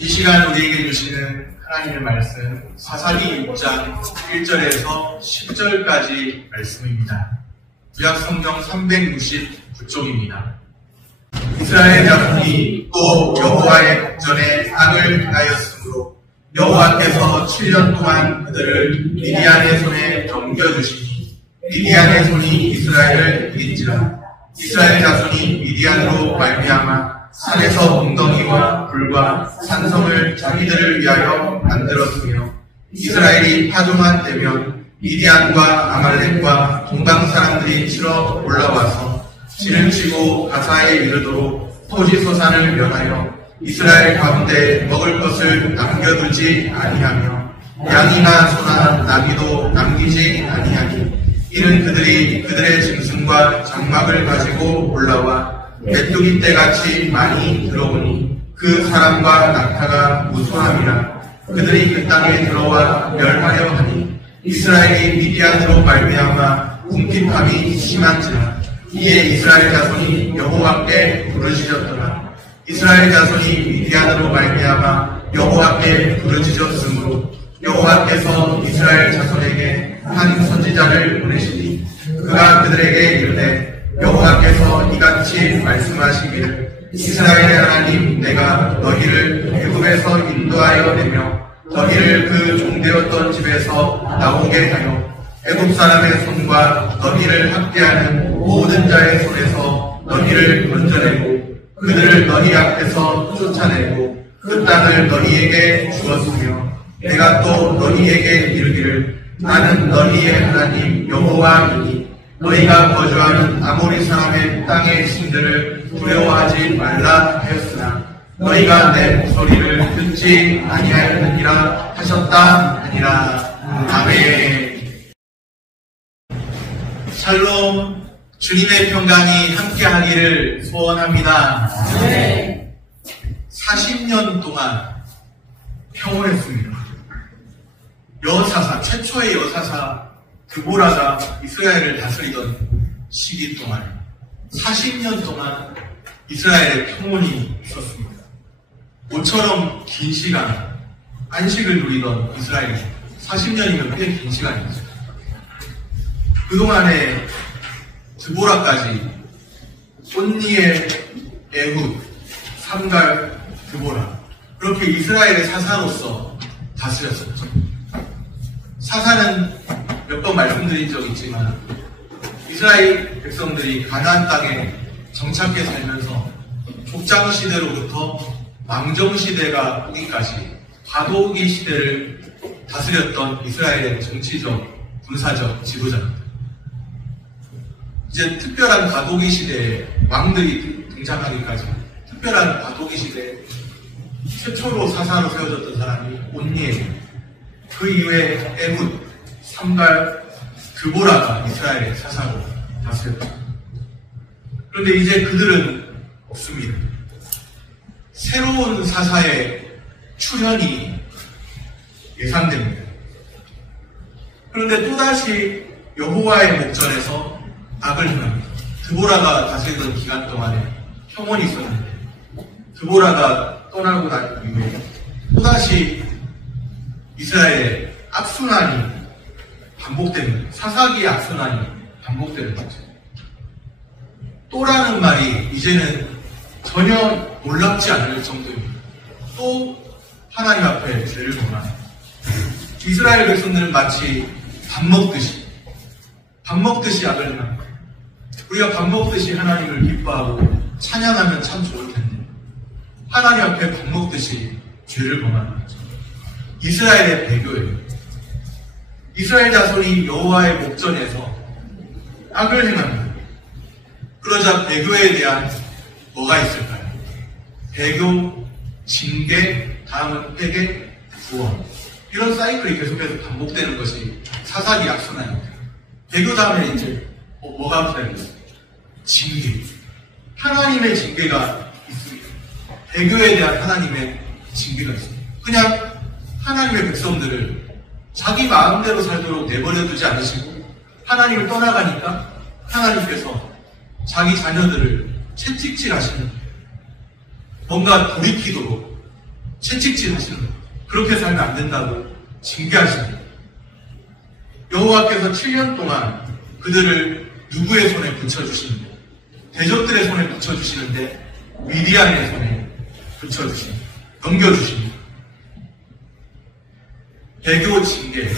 이 시간 우리에게 주시는 하나님의 말씀 사사기 6장 1절에서 10절까지 말씀입니다. 구약성경 369쪽입니다. 이스라엘 자손이 또 여호와의 목전에 악을 행하였으므로 여호와께서 7년 동안 그들을 미디안의 손에 넘겨주시니 미디안의 손이 이스라엘을 이긴지라. 이스라엘 자손이 미디안으로 말미암아 산에서 웅덩이와 불과 산성을 자기들을 위하여 만들었으며 이스라엘이 파종한 때면 미디안과 아말렉과 동방 사람들이 치러 올라와서 진을 치고 가사에 이르도록 토지소산을 멸하여 이스라엘 가운데 먹을 것을 남겨두지 아니하며 양이나 소나 나귀도 남기지 아니하니 이는 그들이 그들의 짐승과 장막을 가지고 올라와 메뚜기 떼같이 많이 들어오니 그 사람과 낙타가 무수함이라. 그들이 그 땅에 들어와 멸하려 하니 이스라엘이 미디안으로 말미암아 궁핍함이 심한지라. 이에 이스라엘 자손이 여호와께 부르짖었더라. 이스라엘 자손이 미디안으로 말미암아 여호와께 부르짖었으므로 여호와께서 이스라엘 자손에게 한 선지자를 보내시니 그가 그들에게 이르되 여호와께서 이같이 말씀하시기를 이스라엘의 하나님 내가 너희를 애굽에서 인도하여 내며 너희를 그 종되었던 집에서 나오게 하여 애굽 사람의 손과 너희를 학대하는 모든 자의 손에서 너희를 건져내고 그들을 너희 앞에서 쫓아내고 그 땅을 너희에게 주었으며 내가 또 너희에게 이르기를 나는 너희의 하나님 여호와이니 너희가 거주하는 아모리 사람의 땅의 신들을 두려워하지 말라 하였으나 너희가 내 목소리를 듣지 아니하였느니라 하셨다 하니라. 아멘. 샬롬. 주님의 평강이 함께하기를 소원합니다. 40년 동안 평온했습니다. 여사사, 최초의 여사사 드보라가 이스라엘을 다스리던 시기 동안 40년 동안 이스라엘의 평온이 있었습니다. 모처럼 긴 시간 안식을 누리던 이스라엘이 40년이면 꽤 긴 시간이죠. 그동안에 드보라까지 온니의 에훗, 삼갈, 드보라 그렇게 이스라엘의 사사로서 다스렸었죠. 사사는 몇 번 말씀드린 적이 있지만 이스라엘 백성들이 가나안 땅에 정착해 살면서 족장 시대로부터 왕정 시대가 오기까지 과도기 시대를 다스렸던 이스라엘의 정치적, 군사적 지도자입니다. 이제 특별한 과도기 시대에 왕들이 등장하기까지 특별한 과도기 시대에 최초로 사사로 세워졌던 사람이 온니에요. 그 이후에 에훗, 삼갈, 드보라가 이스라엘의 사사로 다스렸죠. 그런데 이제 그들은 없습니다. 새로운 사사의 출현이 예상됩니다. 그런데 또다시 여호와의 목전에서 악을 행합니다. 드보라가 다스리던 기간 동안에 평온이 있었는데 드보라가 떠나고 난 이후에 또다시 이스라엘의 악순환이 반복됩니다. 사사기의 악순환이 반복되는 거죠. 또라는 말이 이제는 전혀 놀랍지 않을 정도입니다. 또 하나님 앞에 죄를 범합니다. 이스라엘 백성들은 마치 밥 먹듯이 악을 행합니다. 우리가 밥 먹듯이 하나님을 기뻐하고 찬양하면 참 좋을 텐데 하나님 앞에 밥 먹듯이 죄를 범하는 거죠. 이스라엘의 배교예요. 이스라엘 자손이 여호와의 목전에서 악을 행합니다. 그러자 배교에 대한 뭐가 있을까요? 배교, 징계, 다음은 회개, 구원. 이런 사이클이 계속해서 반복되는 것이 사사기 악순환입니다. 배교 다음에 이제 뭐가 기다립니다? 징계. 하나님의 징계가 있습니다. 배교에 대한 하나님의 징계가 있습니다. 그냥 하나님의 백성들을 자기 마음대로 살도록 내버려두지 않으시고 하나님을 떠나가니까 하나님께서 자기 자녀들을 채찍질하시는 뭔가 돌이키도록 채찍질 하시는 거예요. 그렇게 살면 안 된다고 징계하시는 거예요. 여호와께서 7년 동안 그들을 누구의 손에 붙여주시는데? 대적들의 손에 붙여주시는데 미디안의 손에 붙여주십니다. 넘겨주십니다. 배교 징계가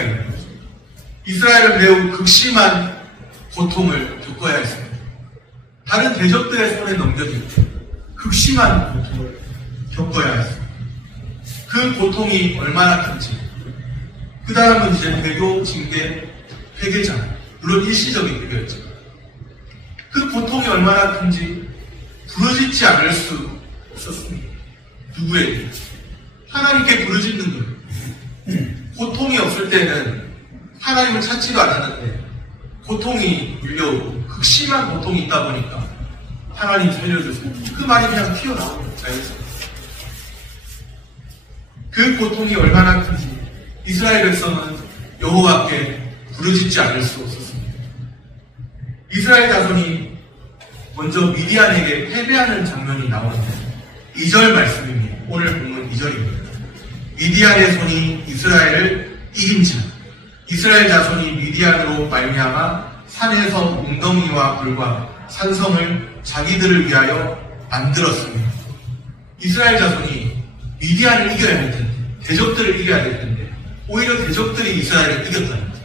있는 거죠. 이스라엘은 매우 극심한 고통을 겪어야 했습니다. 다른 대적들의 손에 넘겨지고 극심한 고통을 겪어야 했습니다. 그 고통이 얼마나 큰지. 그 다음은 이제 배교, 징계, 회개잖아요. 물론 일시적인 회개였지만 그 고통이 얼마나 큰지 부르짖지 않을 수 없었습니다. 누구에게? 하나님께 부르짖는 거예요. 고통이 없을 때는 하나님을 찾지도 않았는데 고통이 밀려오고 극심한 고통이 있다 보니까 하나님 살려주세요. 그 말이 그냥 튀어나오는 자연스럽습니다. 그 고통이 얼마나 큰지 이스라엘 백성은 여호와께 부르짖지 않을 수 없었습니다. 이스라엘 자손이 먼저 미디안에게 패배하는 장면이 나오는데 2절 말씀입니다. 오늘 본문 2절입니다. 미디안의 손이 이스라엘을 이긴지라 이스라엘 자손이 미디안으로 말미암아 산에서 웅덩이와 불과 산성을 자기들을 위하여 만들었습니다. 이스라엘 자손이 미디안을 이겨야 할 텐데 대적들을 이겨야 될 텐데 오히려 대적들이 이스라엘을 이겼다는 거죠.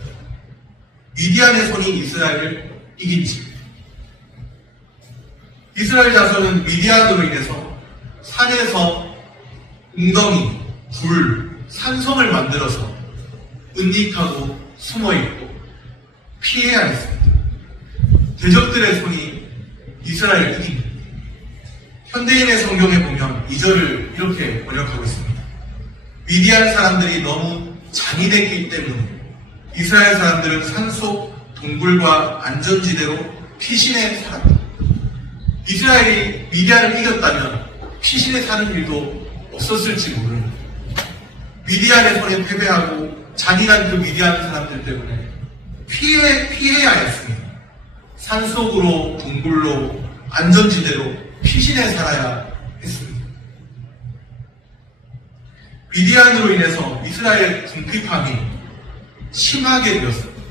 미디안의 손이 이스라엘을 이긴지. 이스라엘 자손은 미디안으로 인해서 산에서 웅덩이, 불, 산성을 만들어서 은닉하고 숨어있고 피해야 했습니다. 대적들의 손이 이스라엘을 이깁니다. 현대인의 성경에 보면 2절을 이렇게 번역하고 있습니다. 미디안 사람들이 너무 잔인했기 때문에 이스라엘 사람들은 산속 동굴과 안전지대로 피신해 살았다. 이스라엘이 미디안을 이겼다면 피신해 사는 일도 없었을지 모릅니다. 미디안의 손에 패배하고 잔인한 그 미디안 사람들 때문에 피해야 했습니다. 산속으로 동굴로 안전지대로 피신해 살아야 했습니다. 미디안으로 인해서 이스라엘 궁핍함이 심하게 되었습니다.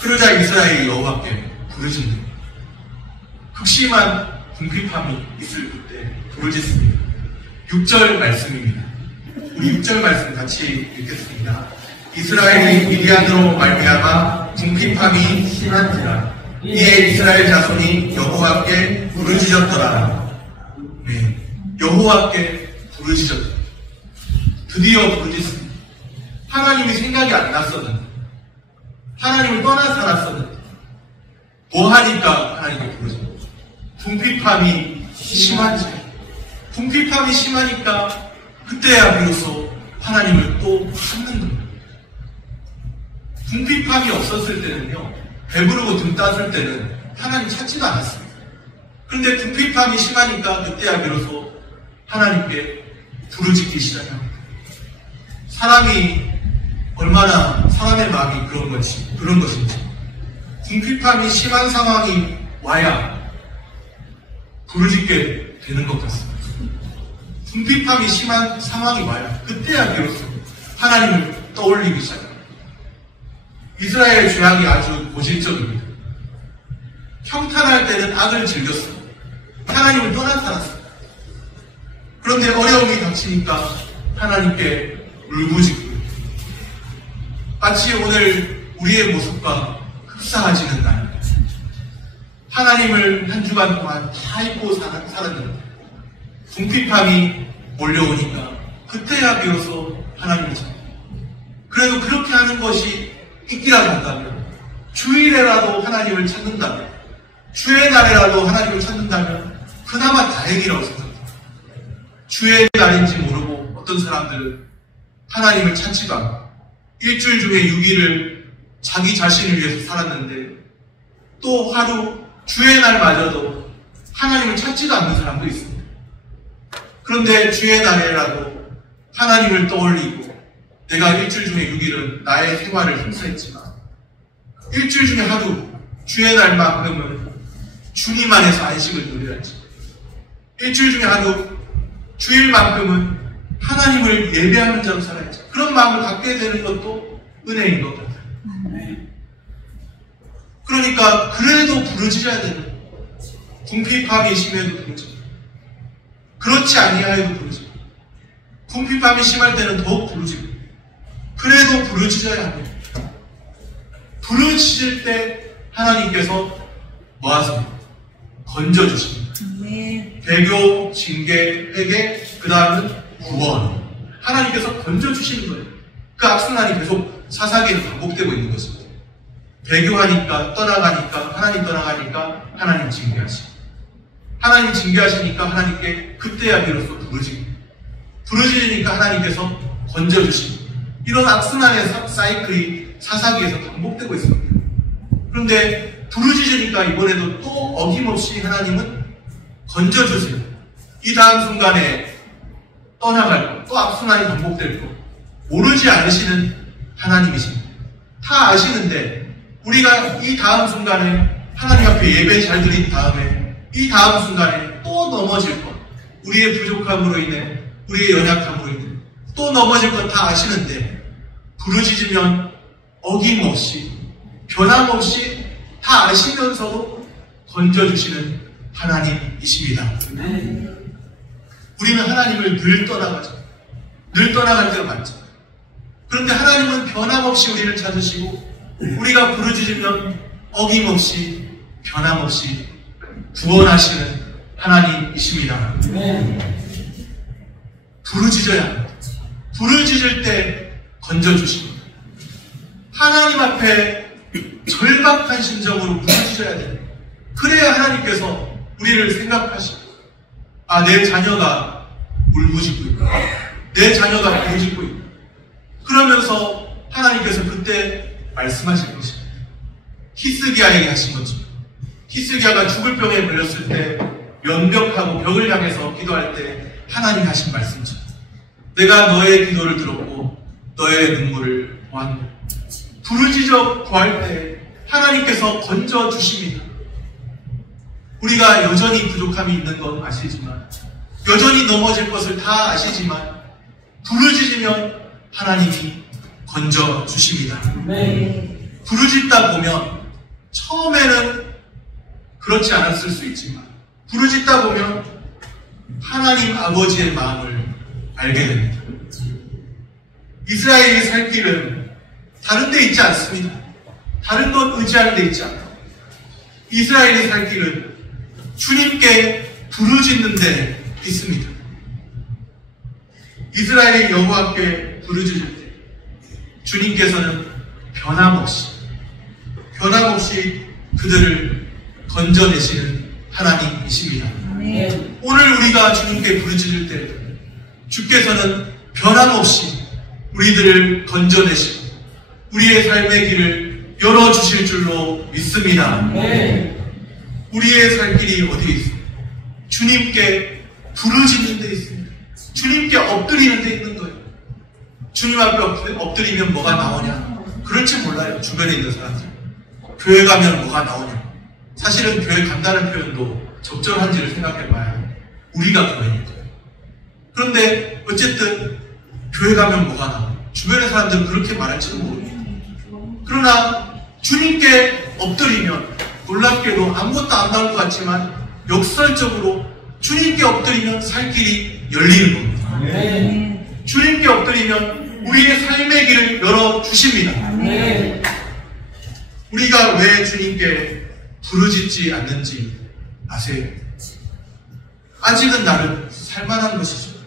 그러자 이스라엘이 여호와께 부르짖는 극심한 궁핍함이 있을 때 부르짖습니다. 6절 말씀입니다. 우리 6절 말씀 같이 읽겠습니다. 이스라엘이 미디안으로 말미암아 궁핍함이 심한지라 이에 이스라엘 자손이 여호와께 부르짖었더라. 네, 여호와께 부르짖었다. 드디어 부르짖습니다. 하나님이 생각이 안 났었는데 하나님을 떠나 살았었는데 뭐하니까 하나님께 부르짖는 거죠. 궁핍함이 심한지 궁핍함이 심하니까 그때야 비로소 하나님을 또 찾는 겁니다. 궁핍함이 없었을 때는요, 배부르고 등 따을 때는 하나님 찾지도 않았습니다. 그런데 궁핍함이 심하니까 그때야 비로소 하나님께 부르짖기 시작합니다. 사람이 얼마나 사람의 마음이 그런 것인지 궁핍함이 심한 상황이 와야 부르짖게 되는 것 같습니다. 궁핍함이 심한 상황이 와야 그때야 비로소 하나님을 떠올리기 시작합니다. 이스라엘의 죄악이 아주 고질적입니다. 평탄할 때는 악을 즐겼습니다. 하나님을 떠나 살았습니다. 그런데 어려움이 닥치니까 하나님께 울부짖고 마치 오늘 우리의 모습과 흡사하지는 않습니다. 하나님을 한 주간 동안 다 잊고 살았는데 궁핍함이 몰려오니까 그때야 비로소 하나님을 찾습니다. 그래도 그렇게 하는 것이 있기라도 한다면 주일에라도 하나님을 찾는다면 주의 날에라도 하나님을 찾는다면 그나마 다행이라고 생각합니다. 주의 날인지 모르고 어떤 사람들은 하나님을 찾지도 않고 일주일 중에 6일을 자기 자신을 위해서 살았는데 또 하루 주의 날마저도 하나님을 찾지도 않는 사람도 있습니다. 그런데 주의 날에라도 하나님을 떠올리고 내가 일주일 중에 6일은 나의 생활을 힘써했지만 일주일 중에 하루 주의 날만큼은 주님 안에서 안식을 누려야지. 일주일 중에 하루, 주일만큼은 하나님을 예배하는 자로 살아야죠. 그런 마음을 갖게 되는 것도 은혜인 것 같아요. 그러니까 그래도 부르짖어야 되는 거예요. 궁핍함이 심해도 부르짖어요. 그렇지 아니하여도 부르짖어요. 궁핍함이 심할 때는 더욱 부르짖어요. 그래도 부르짖어야 합니다. 부르짖을 때 하나님께서 뭐 하세요? 건져주십니다. 배교, 징계, 회개, 그 다음은 구원. 하나님께서 건져주시는 거예요. 그 악순환이 계속 사사기에는 반복되고 있는 것입니다. 배교하니까 떠나가니까 하나님 떠나가니까 하나님 징계하시고, 하나님 징계하시니까 하나님께 그때야 비로소 부르짖고, 부르짖으니까 하나님께서 건져주시고, 이런 악순환의 사이클이 사사기에서 반복되고 있습니다. 그런데 부르짖으니까 이번에도 또 어김없이 하나님은 건져주세요. 이 다음 순간에 떠나갈 것, 또 악순환이 반복될 것, 모르지 않으시는 하나님이십니다. 다 아시는데 우리가 이 다음 순간에 하나님 앞에 예배 잘 드린 다음에 이 다음 순간에 또 넘어질 것, 우리의 부족함으로 인해, 우리의 연약함으로 인해 또 넘어질 것 다 아시는데 부르짖으면 어김없이, 변함없이 다 아시면서도 건져주시는 하나님이십니다. 우리는 하나님을 늘 떠나가죠. 늘 떠나갈 때가 많죠. 그런데 하나님은 변함없이 우리를 찾으시고, 우리가 부르짖으면 어김없이, 변함없이 구원하시는 하나님이십니다. 부르짖어야 합니다. 부르짖을 때 건져주십니다. 하나님 앞에 절박한 심정으로 부르짖어야 됩니다. 그래야 하나님께서 우리를 생각하시고, 아, 내 자녀가 울부짖고 있고, 내 자녀가 부르짖고 있고, 그러면서 하나님께서 그때 말씀하실 것입니다. 히스기야에게 하신 것입니다. 히스기야가 죽을 병에 걸렸을 때 면벽하고 벽을 향해서 기도할 때 하나님 하신 말씀이죠. 내가 너의 기도를 들었고 너의 눈물을 보았노라. 부르짖어 구할 때 하나님께서 건져주십니다. 우리가 여전히 부족함이 있는 건 아시지만, 여전히 넘어질 것을 다 아시지만 부르짖으면 하나님이 건져주십니다. 부르짖다 보면 처음에는 그렇지 않았을 수 있지만 부르짖다 보면 하나님 아버지의 마음을 알게 됩니다. 이스라엘이 살 길은 다른 데 있지 않습니다. 다른 것 의지하는 데 있지 않고, 이스라엘이 살 길은 주님께 부르짖는 데 있습니다. 이스라엘이 여호와께 부르짖을 때 주님께서는 변함없이 그들을 건져내시는 하나님이십니다. 오늘 우리가 주님께 부르짖을 때 주께서는 변함없이 우리들을 건져내시고 우리의 삶의 길을 열어주실 줄로 믿습니다. 우리의 살 길이 어디에 있습니까? 주님께 부르짖는 데 있습니다. 주님께 엎드리는 데 있는 거예요. 주님 앞에 엎드리면 뭐가 나오냐? 그럴지 몰라요. 주변에 있는 사람들. 교회 가면 뭐가 나오냐? 사실은 교회 간다는 표현도 적절한지를 생각해봐야 우리가 교회니까. 그런데 어쨌든 교회 가면 뭐가 나오냐? 주변의 사람들은 그렇게 말할지도 모르겠어요. 그러나 주님께 엎드리면 놀랍게도 아무것도 안 나올 것 같지만 역설적으로 주님께 엎드리면 살 길이 열리는 겁니다. 주님께 엎드리면 우리의 삶의 길을 열어주십니다. 우리가 왜 주님께 부르짖지 않는지 아세요? 아직은 나는 살만한 것이죠.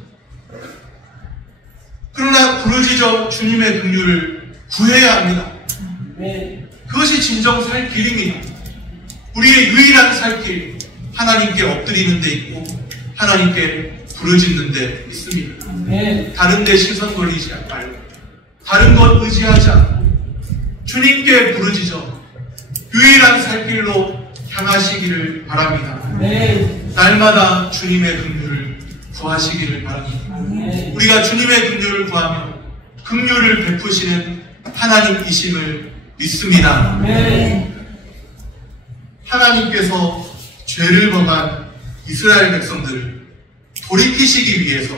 그러나 부르짖어 주님의 긍휼을 구해야 합니다. 그것이 진정 살 길입니다. 우리의 유일한 살 길, 하나님께 엎드리는 데 있고 하나님께 부르짖는 데 있습니다. 다른 데 시선 걸리지 말고, 다른 것 의지하지 않고 주님께 부르짖어 유일한 살 길로 향하시기를 바랍니다. 날마다 주님의 긍휼을 구하시기를 바랍니다. 우리가 주님의 긍휼을 구하면 긍휼을 베푸시는 하나님이심을 믿습니다. 하나님께서 죄를 범한 이스라엘 백성들을 돌이키시기 위해서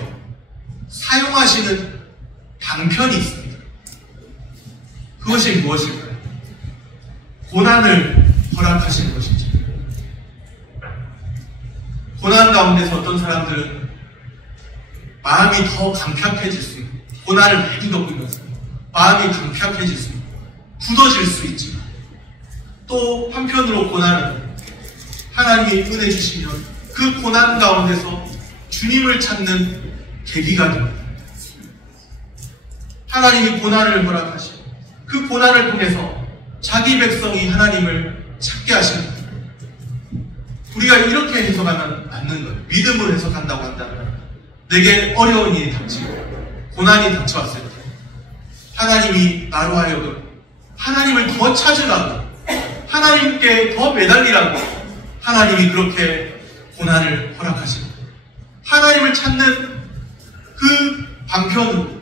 사용하시는 방편이 있습니다. 그것이 무엇일까요? 고난을 허락하시는 것이죠. 고난 가운데서 어떤 사람들은 마음이 더 강팍해질 수 있고, 고난을 많이 겪으면서 마음이 강팍해질 수 있고 굳어질 수 있지만, 또 한편으로 고난은 하나님이 은혜 주시면 그 고난 가운데서 주님을 찾는 계기가 됩니다. 하나님이 고난을 허락하시고 그 고난을 통해서 자기 백성이 하나님을 찾게 하십니다. 우리가 이렇게 해석하면 맞는 거예요. 믿음으로 해석한다고 한다면, 내게 어려운 일이 닥치고 고난이 닥쳐왔을 때 하나님이 나로 하여금 하나님을 더 찾으라고, 하나님께 더 매달리라고 하나님이 그렇게 고난을 허락하십니다. 하나님을 찾는 그 방편으로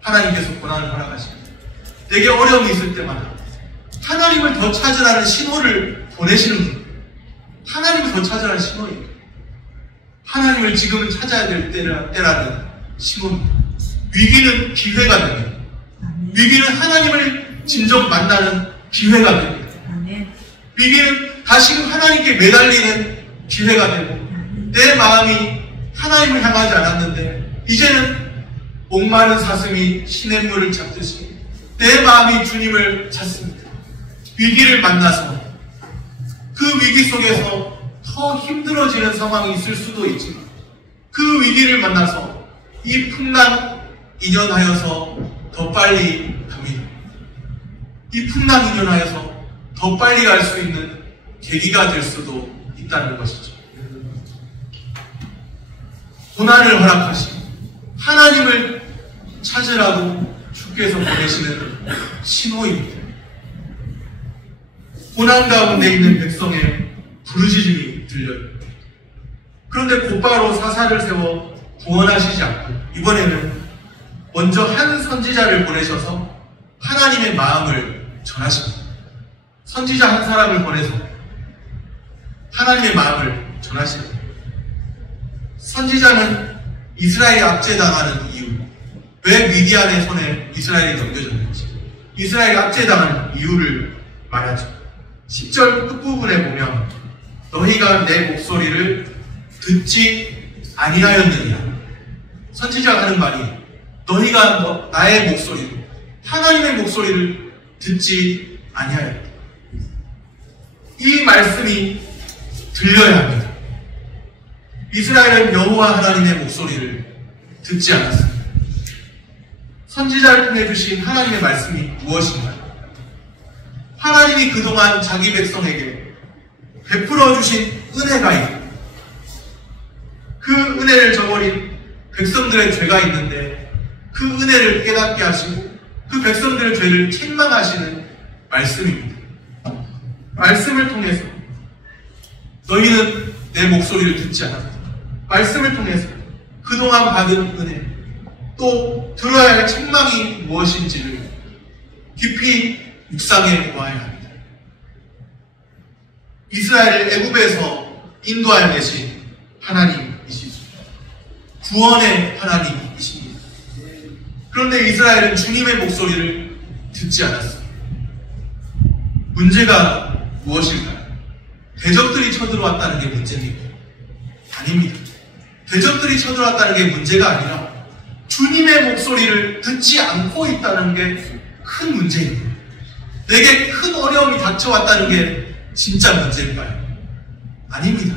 하나님께서 고난을 허락하십니다. 내게 어려움이 있을 때마다 하나님을 더 찾으라는 신호를 보내시는 거예요. 하나님을 더 찾으라는 신호예요. 하나님을 지금은 찾아야 될 때라는 신호입니다. 위기는 기회가 됩니다. 위기는 하나님을 진정 만나는 기회가 됩니다. 위기는 다시금 하나님께 매달리는 기회가 되고, 내 마음이 하나님을 향하지 않았는데 이제는 목마른 사슴이 시냇물을 찾듯이 내 마음이 주님을 찾습니다. 위기를 만나서 그 위기 속에서 더 힘들어지는 상황이 있을 수도 있지만, 그 위기를 만나서 이 풍랑 인연하여서 더 빨리 갑니다. 이 풍랑 인연하여서 더 빨리 갈 수 있는 계기가 될 수도 있다는 것이죠. 고난을 허락하시고 하나님을 찾으라고 주께서 보내시는 신호입니다. 고난 가운데 있는 백성의 부르짖음이 들려요. 그런데 곧바로 사사를 세워 구원하시지 않고 이번에는 먼저 한 선지자를 보내셔서 하나님의 마음을 전하십니다. 선지자 한 사람을 보내서 하나님의 마음을 전하십니다. 선지자는 이스라엘이 압제당하는 이유, 왜 미디안의 손에 이스라엘이 넘겨졌는지, 이스라엘이 압제당하는 이유를 말하죠. 10절 끝부분에 보면 너희가 내 목소리를 듣지 아니하였느냐. 선지자가 하는 말이 너희가 나의 목소리를, 하나님의 목소리를 듣지 아니하였다. 이 말씀이 들려야 합니다. 이스라엘은 여호와 하나님의 목소리를 듣지 않았습니다. 선지자를 통해 주신 하나님의 말씀이 무엇인가요? 하나님이 그동안 자기 백성에게 베풀어 주신 은혜가 있고, 그 은혜를 저버린 백성들의 죄가 있는데 그 은혜를 깨닫게 하시고 그 백성들의 죄를 책망하시는 말씀입니다. 말씀을 통해서 너희는 내 목소리를 듣지 않았다. 말씀을 통해서 그동안 받은 은혜, 또 들어야 할 책망이 무엇인지를 깊이 묵상해 보아야 합니다. 이스라엘을 애굽에서 인도하여 계신 하나님이시죠. 구원의 하나님이십니다. 그런데 이스라엘은 주님의 목소리를 듣지 않았습니다. 문제가 무엇일까요? 대적들이 쳐들어왔다는 게 문제입니까? 아닙니다. 대적들이 쳐들어왔다는 게 문제가 아니라 주님의 목소리를 듣지 않고 있다는 게 큰 문제입니다. 내게 큰 어려움이 닥쳐왔다는 게 진짜 문제일까요? 아닙니다.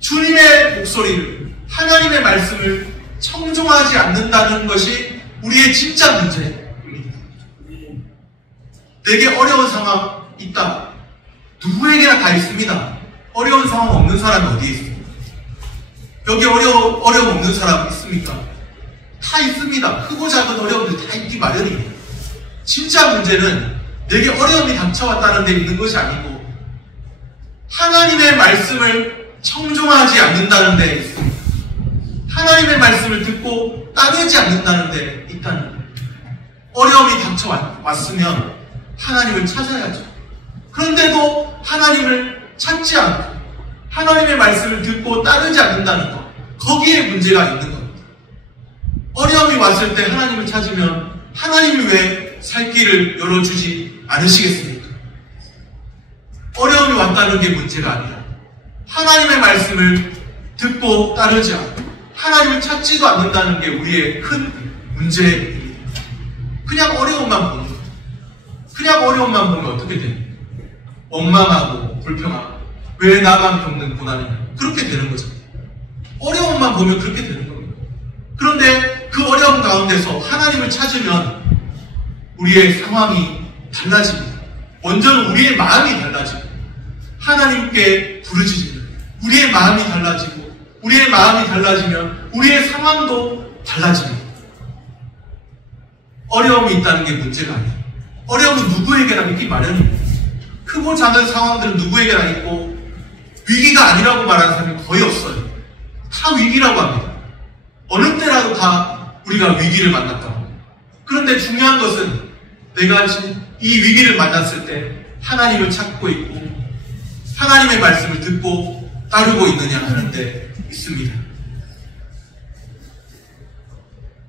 주님의 목소리를, 하나님의 말씀을 청종하지 않는다는 것이 우리의 진짜 문제입니다. 내게 어려운 상황 있다. 누구에게나 다 있습니다. 어려운 상황 없는 사람이 어디에 있습니까? 여기 어려움 없는 사람 있습니까? 다 있습니다. 크고 작은 어려움들 다 있기 마련입니다. 진짜 문제는 내게 어려움이 닥쳐왔다는 데 있는 것이 아니고 하나님의 말씀을 청종하지 않는다는 데 있습니다. 하나님의 말씀을 듣고 따르지 않는다는 데 있다는 거예요. 어려움이 닥쳐왔으면 하나님을 찾아야죠. 그런데도 하나님을 찾지 않고 하나님의 말씀을 듣고 따르지 않는다는 것, 거기에 문제가 있는 겁니다. 어려움이 왔을 때 하나님을 찾으면 하나님이 왜 살 길을 열어주지 않으시겠습니까? 어려움이 왔다는 게 문제가 아니라 하나님의 말씀을 듣고 따르지 않고 하나님을 찾지도 않는다는 게 우리의 큰 문제입니다. 그냥 어려움만 보는 거예요. 그냥 어려움만 보면 어떻게 됩니까? 원망하고 불평하고 왜 나만 겪는 고난이냐, 그렇게 되는 거죠. 어려움만 보면 그렇게 되는 겁니다. 그런데 그 어려움 가운데서 하나님을 찾으면 우리의 상황이 달라집니다. 먼저는 우리의 마음이 달라지고 하나님께 부르짖으면 우리의 마음이 달라지고 우리의 마음이 달라지면 우리의 상황도 달라집니다. 어려움이 있다는 게 문제가 아니에요. 어려움은 누구에게나 있기 마련입니다. 크고 작은 상황들은 누구에게나 있고 위기가 아니라고 말하는 사람이 거의 없어요. 다 위기라고 합니다. 어느 때라도 다 우리가 위기를 만났다고 합니다. 그런데 중요한 것은 내가 이 위기를 만났을 때 하나님을 찾고 있고 하나님의 말씀을 듣고 따르고 있느냐 하는 데 있습니다.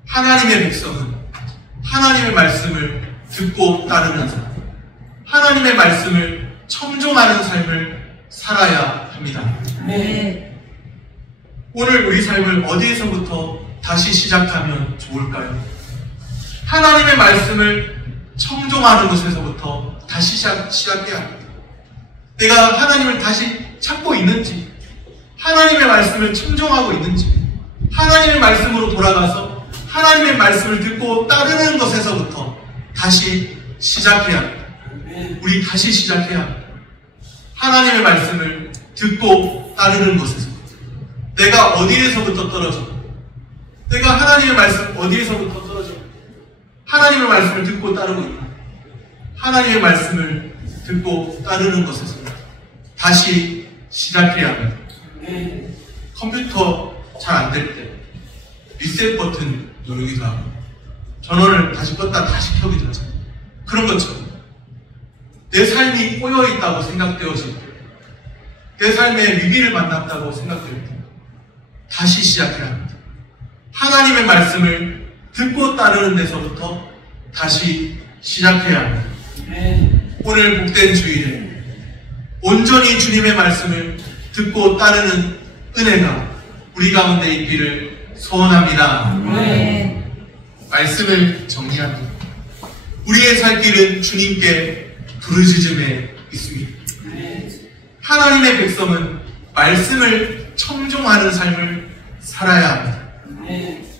하나님의 백성은 하나님의 말씀을 듣고 따르는 삶, 하나님의 말씀을 청종하는 삶을 살아야 합니다. 네. 오늘 우리 삶을 어디에서부터 다시 시작하면 좋을까요? 하나님의 말씀을 청종하는 것에서부터 다시 시작해야 합니다. 내가 하나님을 다시 찾고 있는지, 하나님의 말씀을 청종하고 있는지, 하나님의 말씀으로 돌아가서 하나님의 말씀을 듣고 따르는 것에서부터 다시 시작해야 합니다. 우리 다시 시작해야 합니다. 하나님의 말씀을 듣고 따르는 것에서 내가 어디에서부터 떨어져? 내가 하나님의 말씀 어디에서부터 떨어져? 하나님의 말씀을 듣고 따르고 있다. 하나님의 말씀을 듣고 따르는 것에서 다시 시작해야 합니다. 컴퓨터 잘 안 될 때 리셋 버튼 누르기도 하고 전원을 다시 껐다 다시 켜기도 하잖아요. 그런 것처럼 내 삶이 꼬여있다고 생각되어질 때, 내 삶에 위기를 만났다고 생각될 때 다시 시작해야 합니다. 하나님의 말씀을 듣고 따르는 데서부터 다시 시작해야 합니다. 오늘 복된 주일에 온전히 주님의 말씀을 듣고 따르는 은혜가 우리 가운데 있기를 소원합니다. 말씀을 정리합니다. 우리의 살 길은 주님께 부르짖음에 있습니다. 하나님의 백성은 말씀을 청종하는 삶을 살아야 합니다.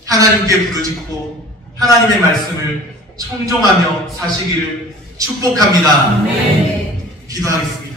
하나님께 부르짖고 하나님의 말씀을 청종하며 사시기를 축복합니다. 기도하겠습니다.